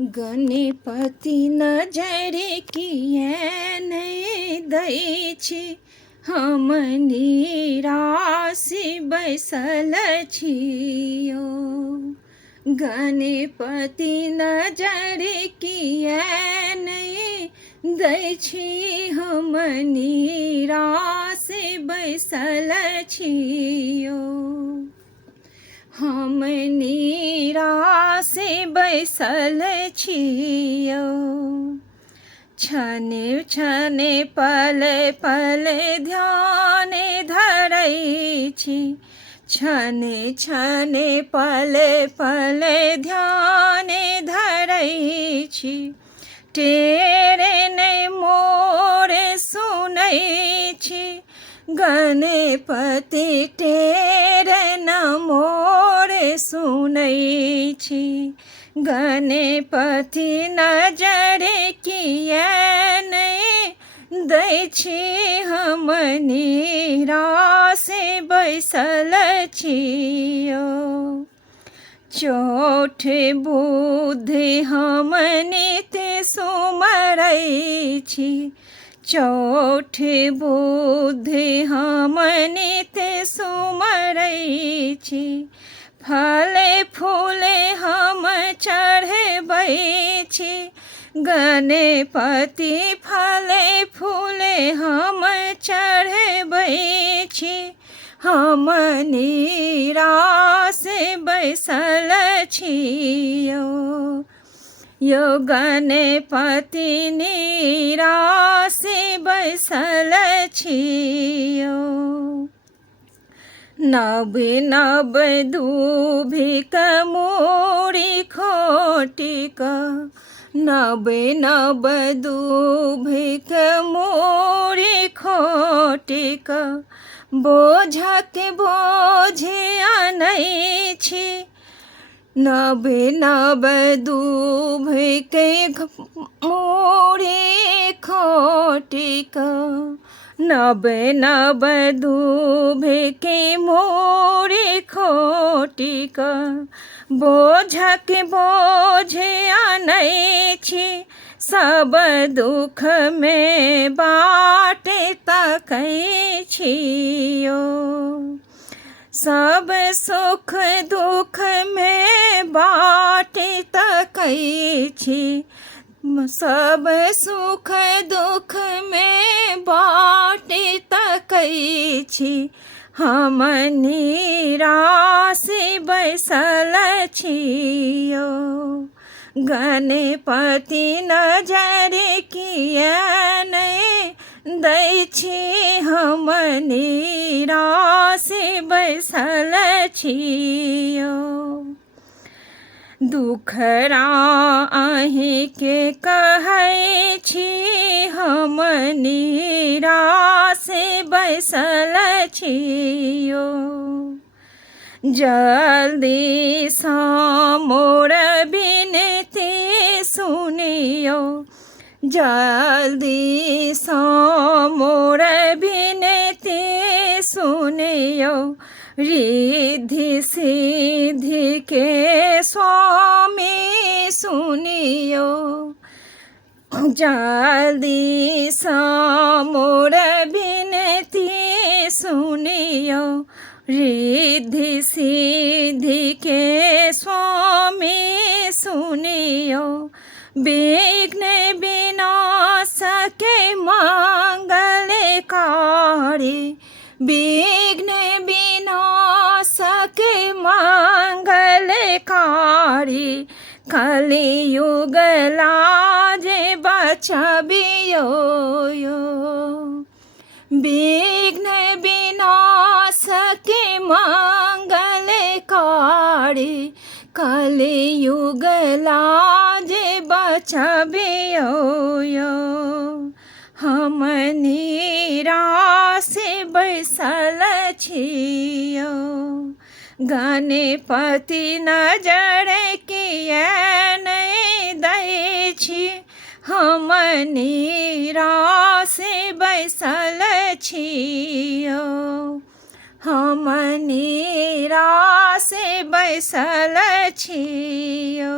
गणपति नजर किए नहीं दै छी, हम निराश बैसल छियो। गणपति नजर किए नहीं दै छी, हम निराश बैसल छियो। हम निराश बैसल छियो। छने छने पल पल ध्यान धरै छी, छने छने पल पल ध्यान धरै छी। तेरे नै मोर सुनै छी, गणपति तेरे न मोर सुनै छी। गणपति नजर किए नहीं दै छी, हम निराश बैसल छियो। चौठ बुद्धि हम नित्य सुमरै छी, चौठ बुद्धि हम नित्य सुमरै छी। फल फूल हम चढ़बै छी, गणपति फल फूल हम चढ़बै छी। हम निराश बैसल छियो। यो गणपति निराश बैसल छियो। नव नव दूभिक मूड़ी खोटिक, नव नव दूभिक मूड़ी खोटिक। बोझक बोझ आनै छी, नव नव दूभिक मूड़ी खोटिक। नव नव दूभिक मूड़ी खोटिक। बोझक बोझ आनै छी, सब दुख में बाट तकै छियो। सब सुख दुख में बाट तकै छी, सब सुख दुख में बाट तकै छी। हम निराश बैसल छियो। गणपति नजर किए नहीं दै छी, हम निराश बैसल छियो। दुखरा अहीं के कहै छी, हम निराश बैसल छियो। जल्दी सँ मोर विनती सुनियो, जल्दी सँ मोर विनती सुनियो। रिद्धि सिद्धि के स्वामी सुनियो, जल्दी सँ मोर विनती सुनियो। रिद्धि सिद्धि के स्वामी सुनियो। विघ्न विनाशक मंगलकारी, विघ्न विनाशक मंगलकारी। कलियुग लाज बचबियो यो। विघ्न विनाशक मंगलकारी, कलियुग लाज बचबियो यो। हम निराश बैसल छियो। गणपति नजर किए नहीं दै छी, हम निराश बैसल छियो। हम निराश बैसल छियो।